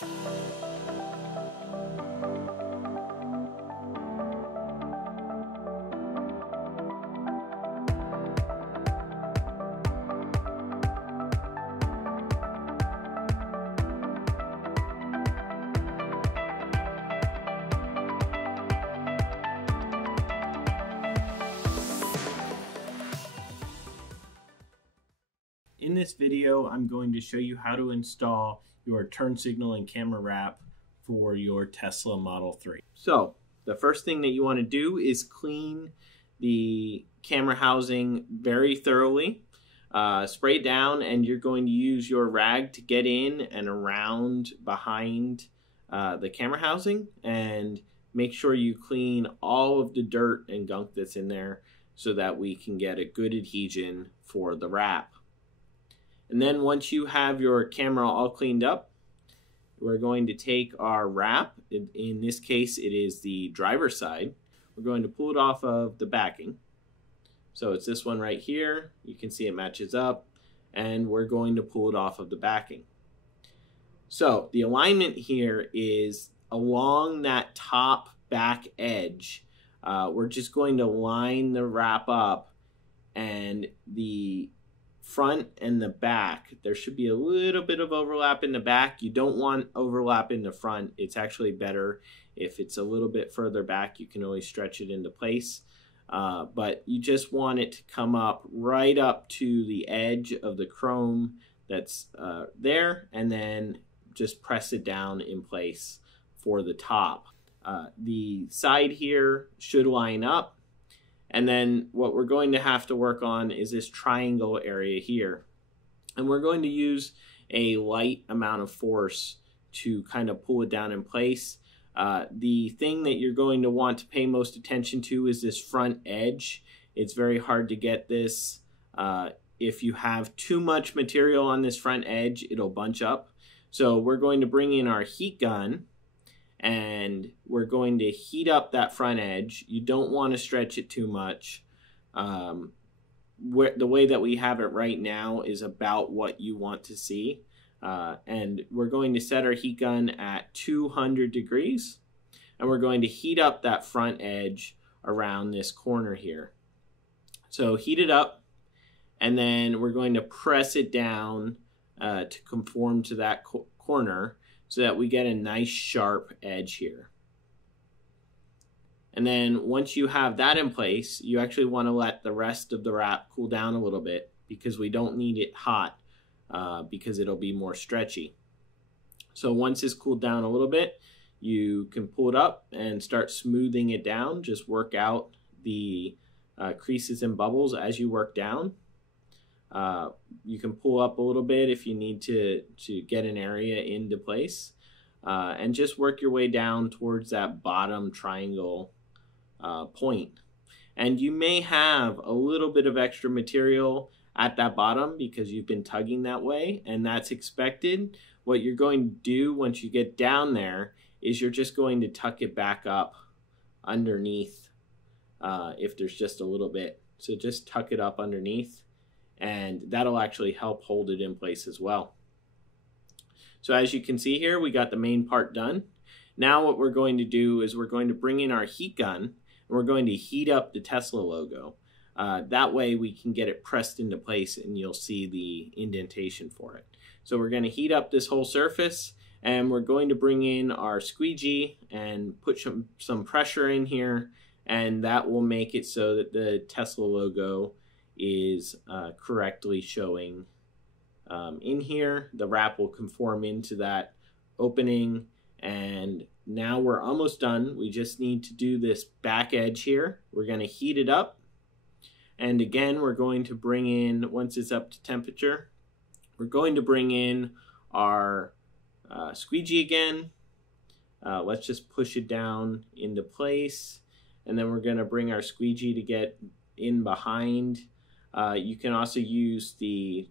In this video, I'm going to show you how to install your turn signal and camera wrap for your Tesla Model 3. So, the first thing that you want to do is clean the camera housing very thoroughly. Spray it down, and you're going to use your rag to get in and around behind the camera housing, and make sure you clean all of the dirt and gunk that's in there so that we can get a good adhesion for the wrap. And then once you have your camera all cleaned up, we're going to take our wrap. In this case, it is the driver's side. We're going to pull it off of the backing. So it's this one right here. You can see it matches up. And we're going to pull it off of the backing. So the alignment here is along that top back edge. We're just going to line the wrap up, and the front and the back, there should be a little bit of overlap in the back. You don't want overlap in the front. It's actually better if it's a little bit further back. You can always stretch it into place, but you just want it to come up right up to the edge of the chrome that's there, and then just press it down in place for the top. The side here should line up. And then what we're going to have to work on is this triangle area here. And we're going to use a light amount of force to kind of pull it down in place. The thing that you're going to want to pay most attention to is this front edge. It's very hard to get this. If you have too much material on this front edge, it'll bunch up. So we're going to bring in our heat gun, and we're going to heat up that front edge. You don't want to stretch it too much. The way that we have it right now is about what you want to see. And we're going to set our heat gun at 200 degrees. And we're going to heat up that front edge around this corner here. So heat it up, and then we're going to press it down to conform to that corner, so that we get a nice sharp edge here. And then once you have that in place, you actually want to let the rest of the wrap cool down a little bit, because we don't need it hot because it'll be more stretchy. So once it's cooled down a little bit, you can pull it up and start smoothing it down. Just work out the creases and bubbles as you work down. You can pull up a little bit if you need to get an area into place, and just work your way down towards that bottom triangle point. And you may have a little bit of extra material at that bottom because you've been tugging that way, and that's expected. What you're going to do once you get down there is you're just going to tuck it back up underneath if there's just a little bit. So just tuck it up underneath, and that'll actually help hold it in place as well. So as you can see here, we got the main part done. Now what we're going to do is we're going to bring in our heat gun, and we're going to heat up the Tesla logo. That way we can get it pressed into place, and you'll see the indentation for it. So we're going to heat up this whole surface, and we're going to bring in our squeegee and put some pressure in here, and that will make it so that the Tesla logo is correctly showing in here. The wrap will conform into that opening, and now we're almost done. We just need to do this back edge here. We're going to heat it up, and again we're going to bring in, once it's up to temperature, we're going to bring in our squeegee again. Let's just push it down into place, and then we're going to bring our squeegee to get in behind. You can also use the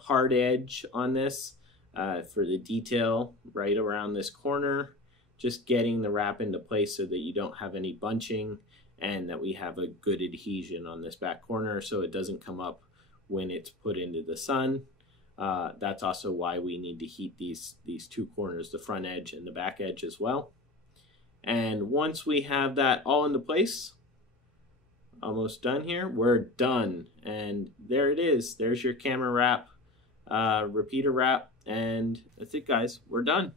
hard edge on this for the detail right around this corner, just getting the wrap into place so that you don't have any bunching, and that we have a good adhesion on this back corner so it doesn't come up when it's put into the sun. That's also why we need to heat these two corners, the front edge and the back edge as well. And once we have that all into place, almost done here, we're done. And there it is. There's your camera wrap, repeater wrap, and that's it, guys. We're done.